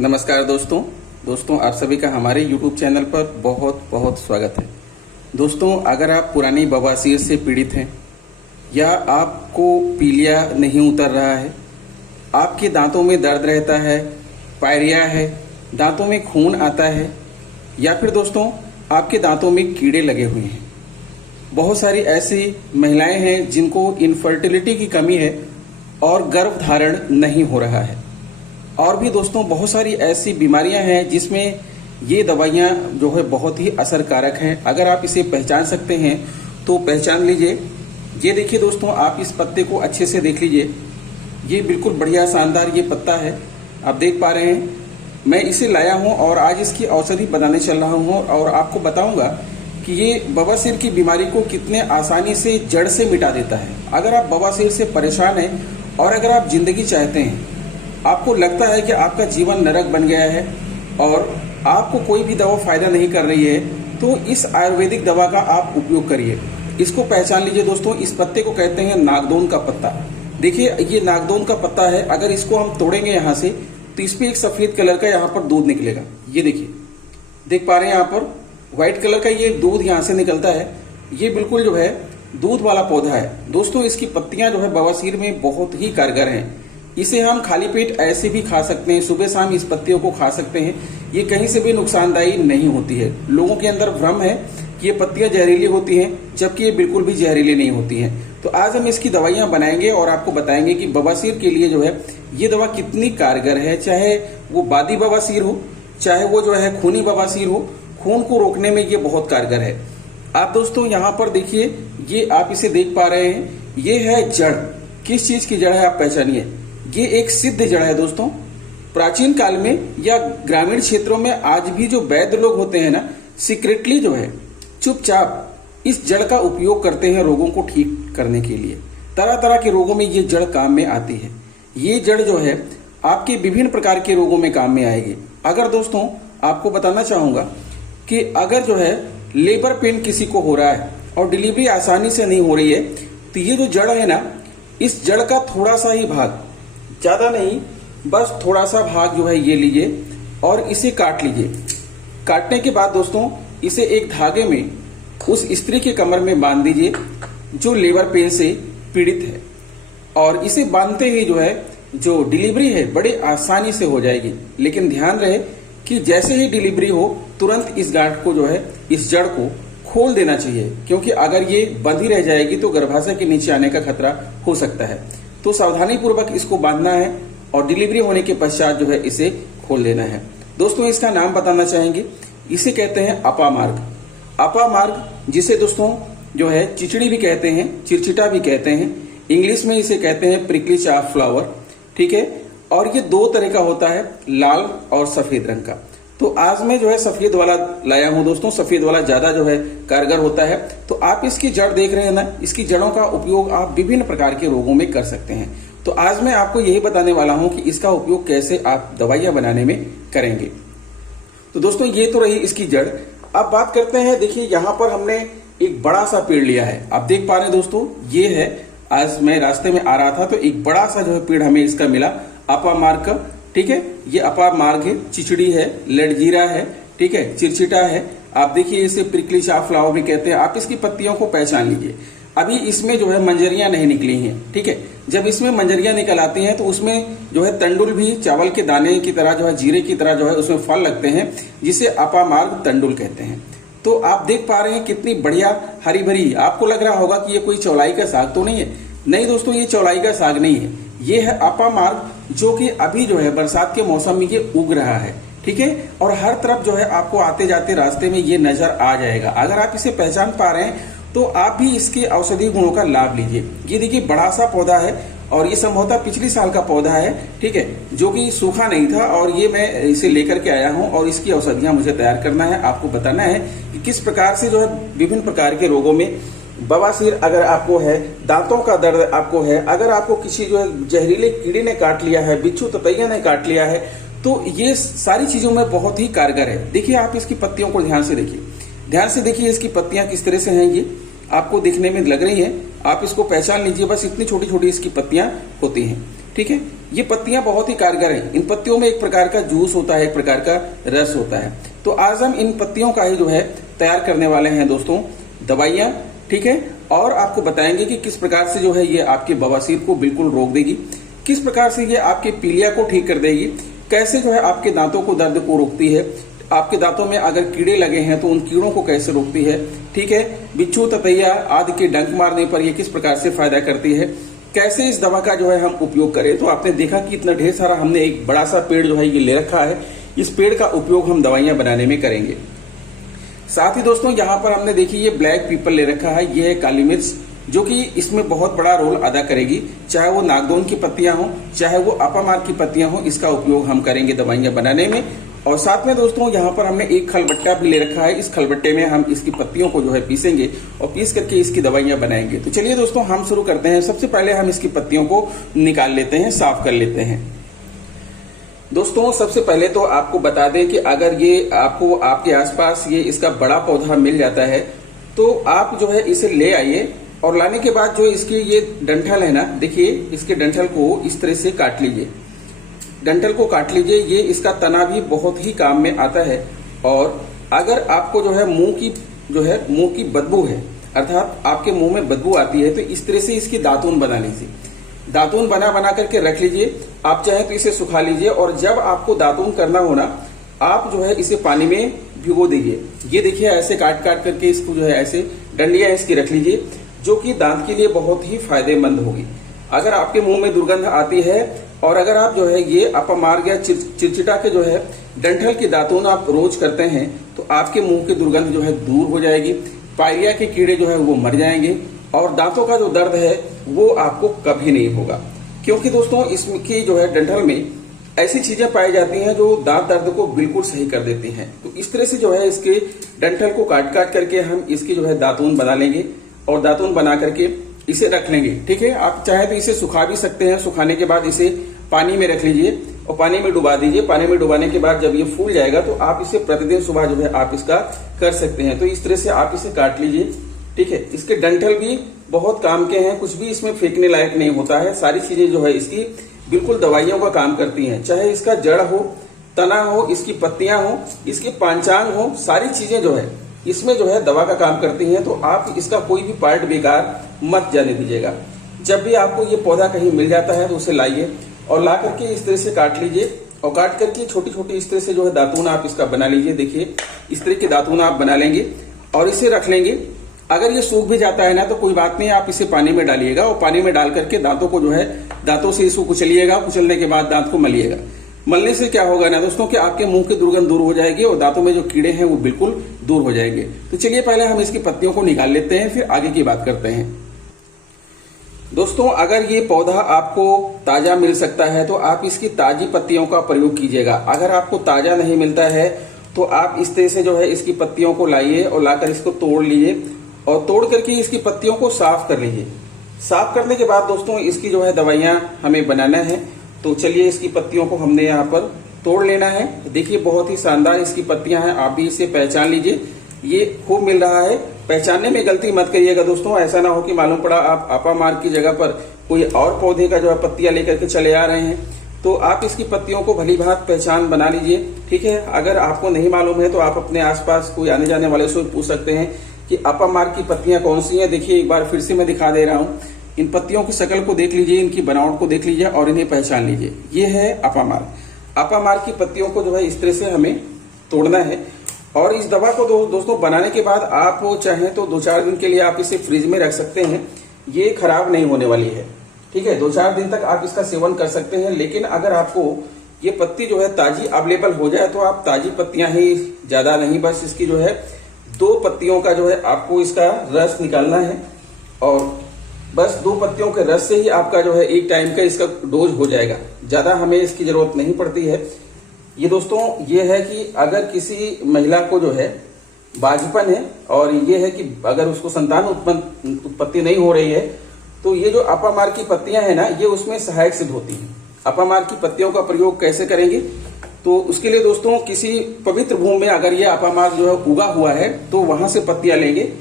नमस्कार दोस्तों आप सभी का हमारे YouTube चैनल पर बहुत बहुत स्वागत है। दोस्तों, अगर आप पुरानी बवासीर से पीड़ित हैं या आपको पीलिया नहीं उतर रहा है, आपके दांतों में दर्द रहता है, पायरिया है, दांतों में खून आता है, या फिर दोस्तों आपके दांतों में कीड़े लगे हुए हैं। बहुत सारी ऐसी महिलाएं हैं जिनको इनफर्टिलिटी की कमी है और गर्भ धारण नहीं हो रहा है। और भी दोस्तों बहुत सारी ऐसी बीमारियां हैं जिसमें ये दवाइयां जो है बहुत ही असरकारक हैं। अगर आप इसे पहचान सकते हैं तो पहचान लीजिए। ये देखिए दोस्तों, आप इस पत्ते को अच्छे से देख लीजिए। ये बिल्कुल बढ़िया शानदार ये पत्ता है, आप देख पा रहे हैं। मैं इसे लाया हूं और आज इसकी औषधि बनाने चल रहा हूं और आपको बताऊंगा कि ये बवासीर की बीमारी को कितने आसानी से जड़ से मिटा देता है। अगर आप बवासीर से परेशान हैं और अगर आप जिंदगी चाहते हैं, आपको लगता है कि आपका जीवन नरक बन गया है और आपको कोई भी दवा फायदा नहीं कर रही है, तो इस आयुर्वेदिक दवा का आप उपयोग करिए। इसको पहचान लीजिए दोस्तों, इस पत्ते को कहते हैं नागदोन का पत्ता। देखिए ये नागदोन का पत्ता है। अगर इसको हम तोड़ेंगे यहाँ से तो इस पे एक सफेद कलर का यहाँ पर दूध निकलेगा। ये देखिए, देख पा रहे हैं यहाँ पर व्हाइट कलर का ये दूध यहाँ से निकलता है। ये बिल्कुल जो है दूध वाला पौधा है। दोस्तों इसकी पत्तियां जो है बवासीर में बहुत ही कारगर हैं। इसे हम खाली पेट ऐसे भी खा सकते हैं, सुबह शाम इस पत्तियों को खा सकते हैं। ये कहीं से भी नुकसानदायी नहीं होती है। लोगों के अंदर भ्रम है कि ये पत्तियां जहरीली होती हैं, जबकि ये बिल्कुल भी जहरीली नहीं होती हैं। तो आज हम इसकी दवाइयां बनाएंगे और आपको बताएंगे कि बवासीर के लिए जो है ये दवा कितनी कारगर है। चाहे वो बादी बवासीर हो, चाहे वो जो है खूनी बवासीर हो, खून को रोकने में ये बहुत कारगर है। आप दोस्तों यहाँ पर देखिए, ये आप इसे देख पा रहे हैं, ये है जड़। किस चीज की जड़ है आप पहचानिए। ये एक सिद्ध जड़ है दोस्तों। प्राचीन काल में या ग्रामीण क्षेत्रों में आज भी जो वैद्य लोग होते हैं ना, सीक्रेटली जो है चुपचाप इस जड़ का उपयोग करते हैं रोगों को ठीक करने के लिए। तरह तरह के रोगों में ये जड़ काम में आती है। ये जड़ जो है आपके विभिन्न प्रकार के रोगों में काम में आएगी। अगर दोस्तों आपको बताना चाहूंगा कि अगर जो है लेबर पेन किसी को हो रहा है और डिलीवरी आसानी से नहीं हो रही है, तो ये जो जड़ है ना, इस जड़ का थोड़ा सा ही भाग, ज्यादा नहीं, बस थोड़ा सा भाग जो है ये लीजिए और इसे काट लीजिए। काटने के बाद दोस्तों इसे एक धागे में उस स्त्री के कमर में बांध दीजिए जो लेबर पेन से पीड़ित है। और इसे बांधते ही जो है जो डिलीवरी है बड़ी आसानी से हो जाएगी। लेकिन ध्यान रहे कि जैसे ही डिलीवरी हो तुरंत इस गांठ को जो है, इस जड़ को खोल देना चाहिए, क्योंकि अगर ये बंधी रह जाएगी तो गर्भाशय के नीचे आने का खतरा हो सकता है। तो सावधानी पूर्वक इसको बांधना है और डिलीवरी होने के पश्चात जो है इसे खोल देना है। दोस्तों इसका नाम बताना चाहेंगे, इसे कहते हैं अपामार्ग। अपामार्ग जिसे दोस्तों जो है चिचड़ी भी कहते हैं, चिरचिटा भी कहते हैं। इंग्लिश में इसे कहते हैं प्रिकली चाफ फ्लावर, ठीक है। और ये दो तरह का होता है, लाल और सफेद रंग का। तो आज मैं जो है सफेद वाला लाया हूं दोस्तों। सफेद वाला ज्यादा जो है कारगर होता है। तो आप इसकी जड़ देख रहे हैं ना, इसकी जड़ों का उपयोग आप विभिन्न प्रकार के रोगों में कर सकते हैं। तो आज मैं आपको यही बताने वाला हूं कि इसका उपयोग कैसे आप दवाइयां बनाने में करेंगे। तो दोस्तों ये तो रही इसकी जड़। अब बात करते हैं, देखिए यहाँ पर हमने एक बड़ा सा पेड़ लिया है। आप देख पा रहे हैं दोस्तों, ये है, आज मैं रास्ते में आ रहा था तो एक बड़ा सा जो है पेड़ हमें इसका मिला, अपामार्ग का, ठीक है। ये अपामार्ग है, चिचड़ी है, लड़जीरा है, ठीक है, चिरचिटा है। आप देखिए इसे प्रिकली चाफ फ्लावर भी कहते हैं। आप इसकी पत्तियों को पहचान लीजिए। अभी इसमें जो है मंजरियां नहीं निकली हैं, ठीक है। जब इसमें मंजरियां निकल आती हैं तो उसमें जो है तंडुल भी चावल के दाने की तरह जो है, जीरे की तरह जो है उसमें फल लगते हैं, जिसे अपामार्ग तंडुल कहते हैं। तो आप देख पा रहे हैं कितनी बढ़िया हरी भरी। आपको लग रहा होगा कि ये कोई चौलाई का साग तो नहीं है। नहीं दोस्तों, ये चौलाई का साग नहीं है। ये है अपामार्ग, जो कि अभी जो है बरसात के मौसम में ये उग रहा है, ठीक है। और हर तरफ जो है आपको आते जाते रास्ते में ये नजर आ जाएगा। अगर आप इसे पहचान पा रहे हैं तो आप भी इसके औषधीय गुणों का लाभ लीजिए। ये देखिए बड़ा सा पौधा है और ये संभवतः पिछले साल का पौधा है, ठीक है, जो कि सूखा नहीं था। और ये मैं इसे लेकर के आया हूं और इसकी औषधियां मुझे तैयार करना है। आपको बताना है कि किस प्रकार से जो है विभिन्न प्रकार के रोगों में, बवासीर अगर आपको है, दांतों का दर्द आपको है, अगर आपको किसी जो है जहरीले कीड़े ने काट लिया है, बिच्छू ततैया ने काट लिया है, तो ये सारी चीजों में बहुत ही कारगर है। देखिए आप इसकी पत्तियों को ध्यान से देखिए, ध्यान से देखिए इसकी पत्तियां किस तरह से हैं। ये आपको दिखने में लग रही हैं, आप इसको पहचान लीजिए। बस इतनी छोटी छोटी इसकी पत्तियां होती हैं, ठीक है। ये पत्तियां बहुत ही कारगर हैं। इन पत्तियों में एक प्रकार का जूस होता है, एक प्रकार का रस होता है। तो आज हम इन पत्तियों का ही जो है तैयार करने वाले हैं दोस्तों दवाइयां, ठीक है। और आपको बताएंगे कि किस प्रकार से जो है ये आपके बवासीर को बिल्कुल रोक देगी, किस प्रकार से ये आपके पीलिया को ठीक कर देगी, कैसे जो है आपके दांतों को दर्द को रोकती है, आपके दांतों में अगर कीड़े लगे हैं तो उन कीड़ों को कैसे रोकती है, ठीक है। बिच्छू ततैया आदि के डंक मारने पर ये किस प्रकार से फायदा करती है, कैसे इस दवा का जो है हम उपयोग करें। तो आपने देखा कि इतना ढेर सारा हमने एक बड़ा सा पेड़ जो है ये ले रखा है, इस पेड़ का उपयोग हम दवाइयां बनाने में करेंगे। साथ ही दोस्तों यहाँ पर हमने देखी ये ब्लैक पीपल ले रखा है, ये है काली मिर्च, जो कि इसमें बहुत बड़ा रोल अदा करेगी। चाहे वो नागदोन की पत्तियां हो, चाहे वो अपामार की पत्तियां हो, इसका उपयोग हम करेंगे दवाइयां बनाने में। और साथ में दोस्तों यहाँ पर हमने एक खलबट्टा भी ले रखा है, इस खलबट्टे में हम इसकी पत्तियों को जो है पीसेंगे और पीस करके इसकी दवाइयां बनाएंगे। तो चलिए दोस्तों हम शुरू करते हैं। सबसे पहले हम इसकी पत्तियों को निकाल लेते हैं, साफ कर लेते हैं। दोस्तों सबसे पहले तो आपको बता दें कि अगर ये आपको आपके आसपास ये इसका बड़ा पौधा मिल जाता है तो आप जो है इसे ले आइए, और लाने के बाद जो इसकी ये डंठल है ना, देखिए इसके डंठल को इस तरह से काट लीजिए, डंठल को काट लीजिए। ये इसका तना भी बहुत ही काम में आता है। और अगर आपको जो है मुंह की बदबू है, अर्थात आपके मुंह में बदबू आती है, तो इस तरह से इसकी दातून बना लीजिए। दातून बना करके रख लीजिए। आप चाहे तो इसे सुखा लीजिए, और जब आपको दातून करना हो ना, आप जो है इसे पानी में भिगो दीजिए। ये देखिए ऐसे काट करके इसको जो है ऐसे डंडियां इसकी रख लीजिए, जो कि दांत के लिए बहुत ही फायदेमंद होगी। अगर आपके मुंह में दुर्गंध आती है और अगर आप जो है ये अपमार्ग या चिरचिटा के जो है डंठल की दातून आप रोज करते हैं तो आपके मुंह की दुर्गंध जो है दूर हो जाएगी, पायरिया के कीड़े जो है वो मर जाएंगे, और दांतों का जो दर्द है वो आपको कभी नहीं होगा। क्योंकि दोस्तों इसकी जो है डंठल में ऐसी चीजें पाई जाती हैं जो दांत दर्द को बिल्कुल सही कर देती हैं। तो इस तरह से जो है इसके डंठल को काट करके हम इसकी जो है दातून बना लेंगे, और दातून बना करके इसे रख लेंगे, ठीक है। आप चाहे तो इसे सुखा भी सकते हैं। सुखाने के बाद इसे पानी में रख लीजिए और पानी में डुबा दीजिए। पानी में डुबाने के बाद जब ये फूल जाएगा तो आप इसे प्रतिदिन सुबह जो है आप इसका कर सकते हैं। तो इस तरह से आप इसे काट लीजिए, ठीक है। इसके डंठल भी बहुत काम के हैं, कुछ भी इसमें फेंकने लायक नहीं होता है। सारी चीजें जो है इसकी बिल्कुल दवाइयों का काम करती हैं। चाहे इसका जड़ हो, तना हो, इसकी पत्तियां हो, इसकी पांचांग हो, सारी चीजें जो है इसमें जो है दवा का काम करती हैं। तो आप इसका कोई भी पार्ट बेकार मत जाने दीजिएगा। जब भी आपको ये पौधा कहीं मिल जाता है तो उसे लाइए और ला करके इस तरह से काट लीजिए, और काट करके छोटी छोटी इस तरह से जो है दातून आप इसका बना लीजिए। देखिए इस तरह के दातून आप बना लेंगे और इसे रख लेंगे। अगर ये सूख भी जाता है ना तो कोई बात नहीं, आप इसे पानी में डालिएगा और पानी में डाल करके दांतों को जो है दांतों से इसको कुचलिएगा। कुचलने के बाद दांत को मलिएगा। मलने से क्या होगा ना दोस्तों कि आपके मुंह की दुर्गंध दूर हो जाएगी और दांतों में जो कीड़े हैं वो बिल्कुल दूर हो जाएंगे। तो चलिए पहले हम इसकी पत्तियों को निकाल लेते हैं, फिर आगे की बात करते हैं। दोस्तों अगर ये पौधा आपको ताजा मिल सकता है तो आप इसकी ताजी पत्तियों का प्रयोग कीजिएगा। अगर आपको ताजा नहीं मिलता है तो आप इस तरह से जो है इसकी पत्तियों को लाइए और लाकर इसको तोड़ लीजिए, और तोड़ करके इसकी पत्तियों को साफ कर लीजिए। साफ करने के बाद दोस्तों इसकी जो है दवाइयां हमें बनाना है। तो चलिए इसकी पत्तियों को हमने यहाँ पर तोड़ लेना है। देखिए बहुत ही शानदार इसकी पत्तियां हैं, आप भी इसे पहचान लीजिए। ये खूब मिल रहा है। पहचानने में गलती मत करिएगा दोस्तों, ऐसा ना हो कि मालूम पड़ा आप अपामार की जगह पर कोई और पौधे का जो है पत्तियां लेकर के चले आ रहे हैं। तो आप इसकी पत्तियों को भली भांति पहचान बना लीजिए, ठीक है। अगर आपको नहीं मालूम है तो आप अपने आसपास कोई आने जाने वाले से पूछ सकते हैं कि अपामार की पत्तियां कौन सी हैं। देखिए एक बार फिर से मैं दिखा दे रहा हूँ। इन पत्तियों की शक्ल को देख लीजिए, इनकी बनावट को देख लीजिए और इन्हें पहचान लीजिए। ये है अपामार। अपामार की पत्तियों को जो है इस तरह से हमें तोड़ना है। और इस दवा को दोस्तों बनाने के बाद आप चाहें तो 2-4 दिन के लिए आप इसे फ्रिज में रख सकते हैं। ये खराब नहीं होने वाली है, ठीक है। 2-4 दिन तक आप इसका सेवन कर सकते हैं। लेकिन अगर आपको ये पत्ती जो है ताजी अवेलेबल हो जाए तो आप ताजी पत्तियां ही, ज्यादा नहीं, बस इसकी जो है 2 पत्तियों का जो है आपको इसका रस निकालना है, और बस 2 पत्तियों के रस से ही आपका जो है एक टाइम का इसका डोज हो जाएगा। ज्यादा हमें इसकी जरूरत नहीं पड़ती है। ये दोस्तों ये है कि अगर किसी महिला को जो है बाझपन है और ये है कि अगर उसको संतान उत्पत्ति नहीं हो रही है तो ये जो अपामार की पत्तियां हैं ना, ये उसमें सहायक सिद्ध होती हैं। अपामार की पत्तियों का प्रयोग कैसे करेंगे, तो उसके लिए दोस्तों किसी पवित्र भूमि में अगर ये अपामार जो है उगा हुआ है तो वहां से पत्तियां लेंगे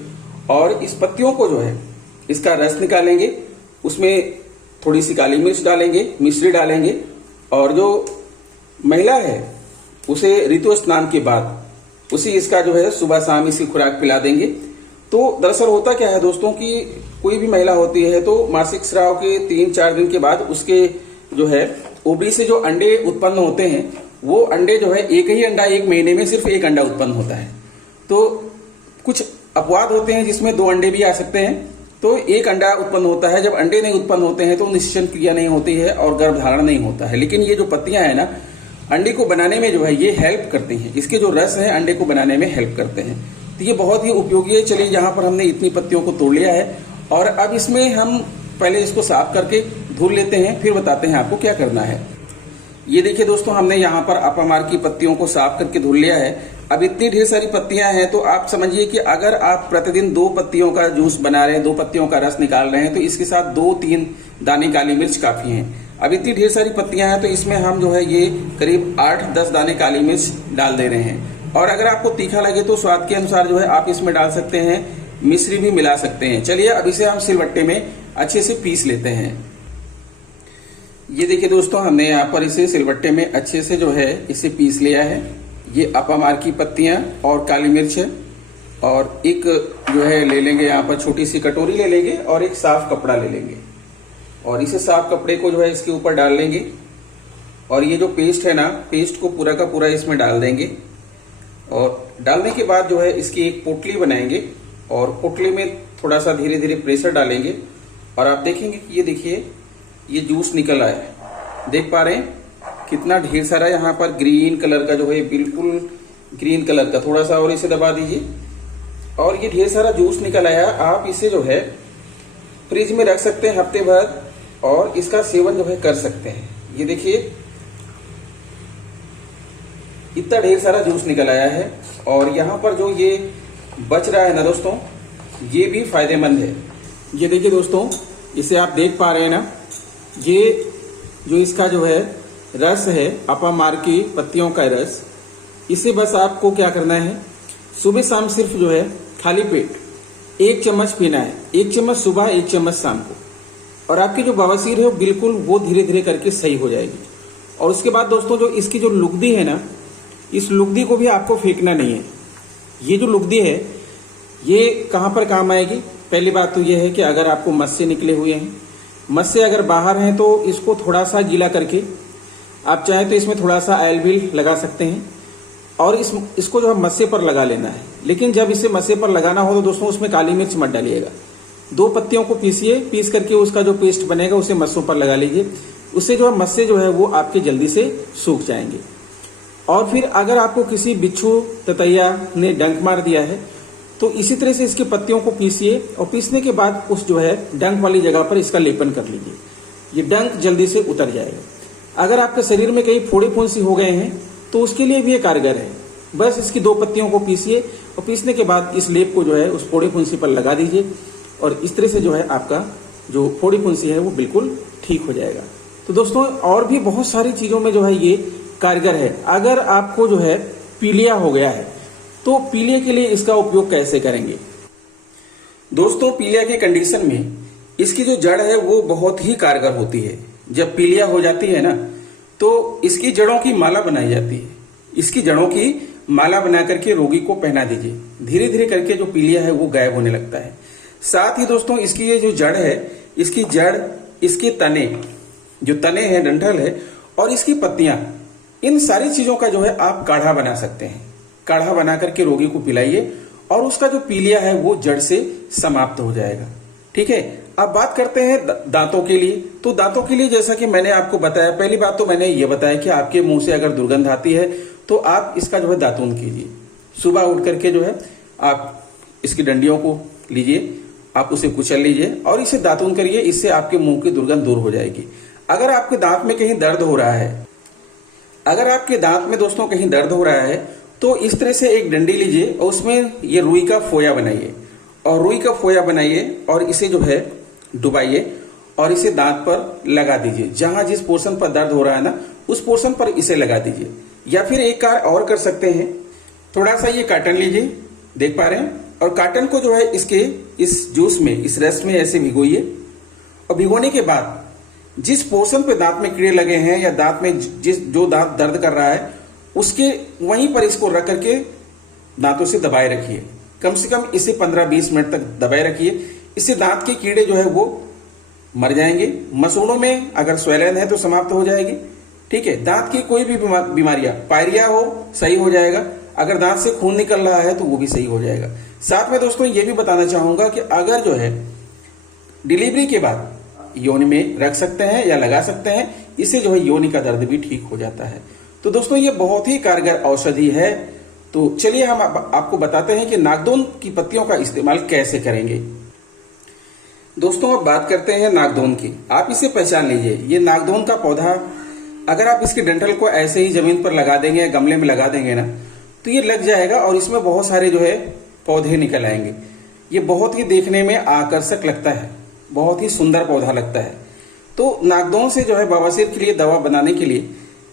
और इस पत्तियों को जो है इसका रस निकालेंगे, उसमें थोड़ी सी काली मिर्च डालेंगे, मिश्री डालेंगे, और जो महिला है उसे ऋतु स्नान के बाद उसी इसका जो है सुबह शाम इसकी खुराक पिला देंगे। तो दरअसल होता क्या है दोस्तों कि कोई भी महिला होती है तो मासिक स्राव के 3-4 दिन के बाद उसके जो है ओवरी से जो अंडे उत्पन्न होते हैं, वो अंडे जो है एक ही अंडा एक महीने में सिर्फ एक अंडा उत्पन्न होता है। तो कुछ अपवाद होते हैं जिसमें 2 अंडे भी आ सकते हैं, तो एक अंडा उत्पन्न होता है। जब अंडे नहीं उत्पन्न होते हैं तो निषेचन क्रिया नहीं होती है और गर्भधारण नहीं होता है। लेकिन ये जो पत्तियां है ना, अंडे को बनाने में जो है ये हेल्प करती हैं। इसके जो रस है अंडे को बनाने में हेल्प करते हैं, तो ये बहुत ही उपयोगी है। चलिए, यहाँ पर हमने इतनी पत्तियों को तोड़ लिया है और अब इसमें हम पहले इसको साफ करके धुल लेते हैं, फिर बताते हैं आपको क्या करना है। ये देखिए दोस्तों, हमने यहाँ पर अपामार की पत्तियों को साफ करके धुल लिया है। अब इतनी ढेर सारी पत्तियां हैं तो आप समझिए कि अगर आप प्रतिदिन 2 पत्तियों का जूस बना रहे हैं, 2 पत्तियों का रस निकाल रहे हैं, तो इसके साथ 2-3 दाने काली मिर्च काफी हैं। अब इतनी ढेर सारी पत्तियां हैं तो इसमें हम जो है ये करीब 8-10 दाने काली मिर्च डाल दे रहे हैं। और अगर आपको तीखा लगे तो स्वाद के अनुसार जो है आप इसमें डाल सकते हैं, मिश्री भी मिला सकते हैं। चलिए, अब इसे हम सिलबट्टे में अच्छे से पीस लेते हैं। ये देखिए दोस्तों, हमने यहाँ पर इसे सिलबट्टे में अच्छे से जो है इसे पीस लिया है। ये अपामार की पत्तियां और काली मिर्च है, और एक जो है ले लेंगे यहाँ पर छोटी सी कटोरी ले लेंगे और एक साफ कपड़ा ले लेंगे, और इसे साफ कपड़े को जो है इसके ऊपर डाल लेंगे। और ये जो पेस्ट है ना, पेस्ट को पूरा का पूरा इसमें डाल देंगे। और डालने के बाद जो है इसकी एक पोटली बनाएंगे और पोटली में थोड़ा सा धीरे धीरे प्रेशर डालेंगे, और आप देखेंगे कि ये देखिए ये जूस निकल आया है। देख पा रहे हैं कितना ढेर सारा यहाँ पर ग्रीन कलर का जो है, बिल्कुल ग्रीन कलर का। थोड़ा सा और इसे दबा दीजिए और ये ढेर सारा जूस निकल आया। आप इसे जो है फ्रिज में रख सकते हैं हफ्ते भर और इसका सेवन जो है कर सकते हैं। ये देखिए इतना ढेर सारा जूस निकल आया है, और यहाँ पर जो ये बच रहा है ना दोस्तों, ये भी फायदेमंद है। ये देखिए दोस्तों, इसे आप देख पा रहे हैं ना, ये जो इसका जो है रस है, अपामार की पत्तियों का रस, इसे बस आपको क्या करना है, सुबह शाम सिर्फ जो है खाली पेट 1 चम्मच पीना है। 1 चम्मच सुबह, 1 चम्मच शाम को, और आपकी जो बवासीर है वो बिल्कुल वो धीरे धीरे करके सही हो जाएगी। और उसके बाद दोस्तों, जो इसकी जो लुगदी है ना, इस लुगदी को भी आपको फेंकना नहीं है। ये जो लुगदी है ये कहाँ पर काम आएगी? पहली बात तो ये है कि अगर आपको मस्से निकले हुए हैं, मस्से अगर बाहर हैं, तो इसको थोड़ा सा गीला करके आप चाहे तो इसमें थोड़ा सा ऑयल भी लगा सकते हैं, और इसको जो है मस्से पर लगा लेना है। लेकिन जब इसे मस्से पर लगाना हो तो दोस्तों उसमें काली मिर्च मत डालिएगा। 2 पत्तियों को पीसिए, पीस करके उसका जो पेस्ट बनेगा उसे मस्सों पर लगा लीजिए। उससे जो है मस्से जो है वो आपके जल्दी से सूख जाएंगे। और फिर अगर आपको किसी बिच्छू ततैया ने डंक मार दिया है तो इसी तरह से इसकी पत्तियों को पीसिए, और पीसने के बाद उस जो है डंक वाली जगह पर इसका लेपन कर लीजिए। ये डंक जल्दी से उतर जाएगा। अगर आपके शरीर में कहीं फोड़े फुंसी हो गए हैं तो उसके लिए भी ये कारगर है। बस इसकी 2 पत्तियों को पीसिए, और पीसने के बाद इस लेप को जो है उस फोड़े फुंसी पर लगा दीजिए, और इस तरह से जो है आपका जो फोड़ी फुंसी है वो बिल्कुल ठीक हो जाएगा। तो दोस्तों, और भी बहुत सारी चीजों में जो है ये कारगर है। अगर आपको जो है पीलिया हो गया है तो पीलिया के लिए इसका उपयोग कैसे करेंगे? दोस्तों, पीलिया के कंडीशन में इसकी जो जड़ है वो बहुत ही कारगर होती है। जब पीलिया हो जाती है ना, तो इसकी जड़ों की माला बनाई जाती है। इसकी जड़ों की माला बना करके रोगी को पहना दीजिए। धीरे धीरे करके जो पीलिया है वो गायब होने लगता है। साथ ही दोस्तों, इसकी ये जो जड़ है, इसकी जड़, इसके तने, जो तने हैं, डंठल है, और इसकी पत्तियां, इन सारी चीजों का जो है आप काढ़ा बना सकते हैं। काढ़ा बना करके रोगी को पिलाइए और उसका जो पीलिया है वो जड़ से समाप्त हो जाएगा। ठीक है। अब बात करते हैं दांतों के लिए। तो दांतों के लिए जैसा कि मैंने आपको बताया, पहली बात तो मैंने ये बताया कि आपके मुंह से अगर दुर्गंध आती है तो आप इसका जो है दातून कीजिए। सुबह उठ करके जो है आप इसकी डंडियों को लीजिए, आप उसे कुचल लीजिए और इसे दातून करिए। इससे आपके मुंह की दुर्गंध दूर हो जाएगी। अगर आपके दांत में कहीं दर्द हो रहा है, अगर आपके दांत में दोस्तों कहीं दर्द हो रहा है, तो इस तरह से एक डंडी लीजिए और उसमें ये रुई का फोया बनाइए, और रुई का फोया बनाइए और इसे जो है डुबाइए और इसे दांत पर लगा दीजिए। जहां जिस पोर्शन पर दर्द हो रहा है ना, उस पोर्शन पर इसे लगा दीजिए। या फिर एक कार्य और कर सकते हैं, थोड़ा सा ये काटन लीजिए, देख पा रहे हैं, और काटन को जो है इसके इस जूस में, इस रस में ऐसे भिगोइए, और भिगोने के बाद जिस पोर्शन पे दांत में कीड़े लगे हैं या दांत में जो दांत दर्द कर रहा है उसके वहीं पर इसको रख करके दांतों से दबाए रखिए। कम से कम इसे 15-20 मिनट तक दबाए रखिए। इससे दांत के कीड़े जो है वो मर जाएंगे। मसूड़ों में अगर स्वेलन है तो समाप्त हो जाएगी। ठीक है, दांत की कोई भी बीमारियां, पायरिया हो सही हो जाएगा। अगर दांत से खून निकल रहा है तो वो भी सही हो जाएगा। साथ में दोस्तों ये भी बताना चाहूंगा कि अगर जो है डिलीवरी के बाद योनि में रख सकते हैं या लगा सकते हैं, इससे जो है योनि का दर्द भी ठीक हो जाता है। तो दोस्तों ये बहुत ही कारगर औषधि है। तो चलिए हम आपको बताते हैं कि नागदोन की पत्तियों का इस्तेमाल कैसे करेंगे। दोस्तों अब बात करते हैं नागदोन की। आप इसे पहचान लीजिए, ये नागदोन का पौधा अगर आप इसके डंठल को ऐसे ही जमीन पर लगा देंगे या गमले में लगा देंगे ना तो ये लग जाएगा और इसमें बहुत सारे जो है पौधे निकल आएंगे। ये बहुत ही देखने में आकर्षक लगता है, बहुत ही सुंदर पौधा लगता है। तो नागदोन से जो है बवासीर के लिए दवा बनाने के लिए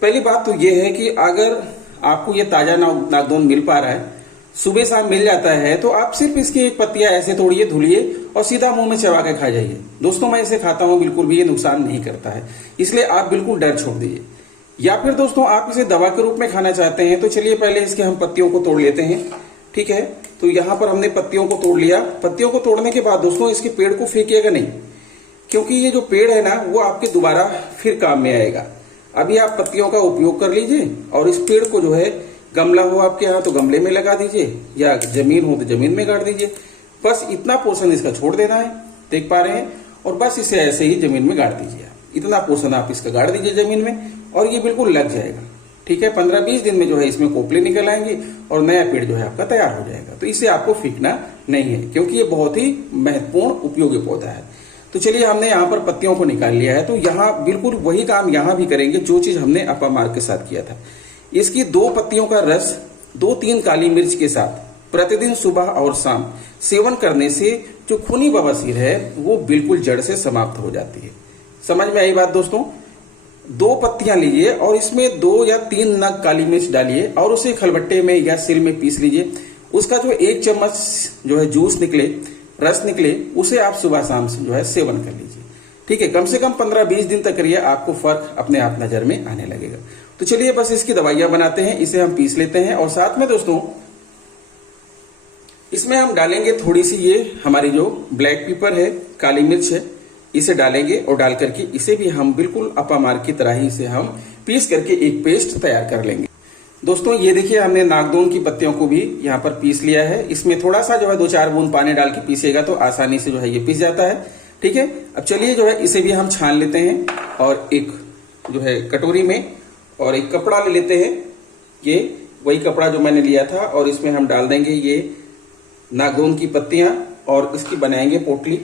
पहली बात तो ये है कि अगर आपको ये ताजा नागदोन मिल पा रहा है, सुबह शाम मिल जाता है, तो आप सिर्फ इसकी एक पत्तियां ऐसे तोड़िए, धुलिए और सीधा मुंह में चबा के खा जाइए। दोस्तों मैं इसे खाता हूं, बिल्कुल भी ये नुकसान नहीं करता है, इसलिए आप बिल्कुल डर छोड़ दीजिए। या फिर दोस्तों आप इसे दवा के रूप में खाना चाहते हैं तो चलिए पहले इसके हम पत्तियों को तोड़ लेते हैं। ठीक है, तो यहाँ पर हमने पत्तियों को तोड़ लिया। पत्तियों को तोड़ने के बाद दोस्तों इसके पेड़ को फेंकिएगा नहीं, क्योंकि ये जो पेड़ है ना वो आपके दोबारा फिर काम में आएगा। अभी आप पत्तियों का उपयोग कर लीजिए और इस पेड़ को जो है गमला हो आपके यहाँ तो गमले में लगा दीजिए या जमीन हो तो जमीन में गाड़ दीजिए। बस इतना पोर्शन इसका छोड़ देना है, देख पा रहे हैं, और बस इसे ऐसे ही जमीन में गाड़ दीजिए। इतना पोर्शन आप इसका गाड़ दीजिए जमीन में और ये बिल्कुल लग जाएगा। ठीक है, 15-20 दिन में जो है इसमें कोपले निकल आएंगे और नया पेड़ जो है आपका तैयार हो जाएगा। तो इसे आपको फेंकना नहीं है, क्योंकि ये बहुत ही महत्वपूर्ण उपयोगी पौधा है। तो चलिए हमने यहाँ पर पत्तियों को निकाल लिया है, तो यहाँ बिल्कुल वही काम यहाँ भी करेंगे जो चीज हमने अपामार के साथ किया था। इसकी 2 पत्तियों का रस 2-3 काली मिर्च के साथ प्रतिदिन सुबह और शाम सेवन करने से जो खूनी बवासीर है वो बिल्कुल जड़ से समाप्त हो जाती है। समझ में आई बात दोस्तों? 2 पत्तियां लीजिए और इसमें 2 या 3 नग काली मिर्च डालिए और उसे खलबट्टे में या सिल में पीस लीजिए। उसका जो 1 चम्मच जो है जूस निकले, रस निकले, उसे आप सुबह शाम जो है सेवन कर लीजिए। ठीक है, कम से कम 15-20 दिन तक करिए, आपको फर्क अपने आप नजर में आने लगेगा। तो चलिए बस इसकी दवाइयां बनाते हैं, इसे हम पीस लेते हैं। और साथ में दोस्तों इसमें हम डालेंगे थोड़ी सी ये हमारी जो ब्लैक पेपर है, काली मिर्च है, इसे डालेंगे और डाल करके इसे भी हम बिल्कुल अपामार की तरह ही इसे हम पीस करके एक पेस्ट तैयार कर लेंगे। दोस्तों ये देखिए हमने नागदोन की पत्तियों को भी यहाँ पर पीस लिया है। इसमें थोड़ा सा जो है 2-4 बूंद पानी डाल के पीसेगा तो आसानी से जो है ये पीस जाता है। ठीक है, अब चलिए जो है इसे भी हम छान लेते हैं और एक जो है कटोरी में और एक कपड़ा ले लेते हैं। ये वही कपड़ा जो मैंने लिया था और इसमें हम डाल देंगे ये नागदोन की पत्तियां और इसकी बनाएंगे पोटली,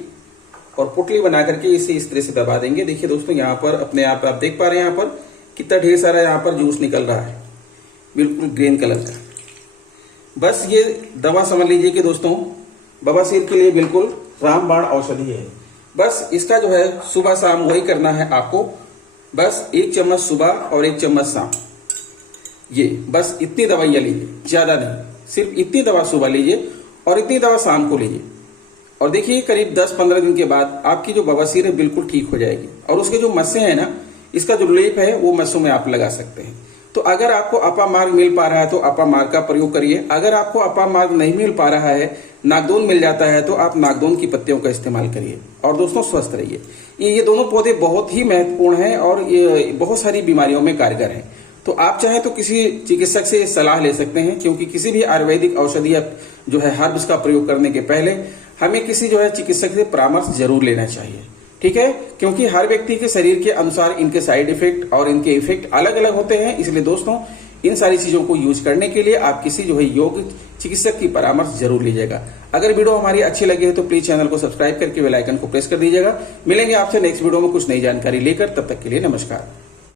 और पोटली बना करके इसे इस तरह से दबा देंगे। देखिए दोस्तों यहाँ पर अपने आप देख पा रहे हैं यहाँ पर कितना ढेर सारा यहाँ पर जूस निकल रहा है, बिल्कुल ग्रीन कलर का। बस ये दवा समझ लीजिए कि दोस्तों बवासीर के लिए बिल्कुल रामबाण औषधि है। बस इसका जो है सुबह शाम वही करना है आपको। बस 1 चम्मच सुबह और 1 चम्मच शाम, ये बस इतनी दवाइयां लीजिए, ज्यादा नहीं, सिर्फ इतनी दवा सुबह लीजिए और इतनी दवा शाम को लीजिए। और देखिए करीब 10-15 दिन के बाद आपकी जो बवासीर है बिल्कुल ठीक हो जाएगी। और उसके जो मस्से हैं ना, इसका जो लेप है वो मस्सों में आप लगा सकते हैं। तो अगर आपको अपामार्ग मिल पा रहा है तो अपामार्ग का प्रयोग करिए। अगर आपको अपामार्ग नहीं मिल पा रहा है, नागदोन मिल जाता है, तो आप नागदोन की पत्तियों का इस्तेमाल करिए और दोस्तों स्वस्थ रहिए। ये दोनों पौधे बहुत ही महत्वपूर्ण हैं और ये बहुत सारी बीमारियों में कारगर हैं। तो आप चाहें तो किसी चिकित्सक से सलाह ले सकते हैं, क्योंकि किसी भी आयुर्वेदिक औषधि जो है हर्ब्स का प्रयोग करने के पहले हमें किसी जो है चिकित्सक से परामर्श जरूर लेना चाहिए। ठीक है, क्योंकि हर व्यक्ति के शरीर के अनुसार इनके साइड इफेक्ट और इनके इफेक्ट अलग अलग होते हैं। इसलिए दोस्तों इन सारी चीजों को यूज करने के लिए आप किसी जो है योग चिकित्सक की परामर्श जरूर लीजिएगा। अगर वीडियो हमारी अच्छी लगी है तो प्लीज चैनल को सब्सक्राइब करके बेल आइकन को प्रेस कर दीजिएगा। मिलेंगे आपसे नेक्स्ट वीडियो में कुछ नई जानकारी लेकर, तब तक के लिए नमस्कार।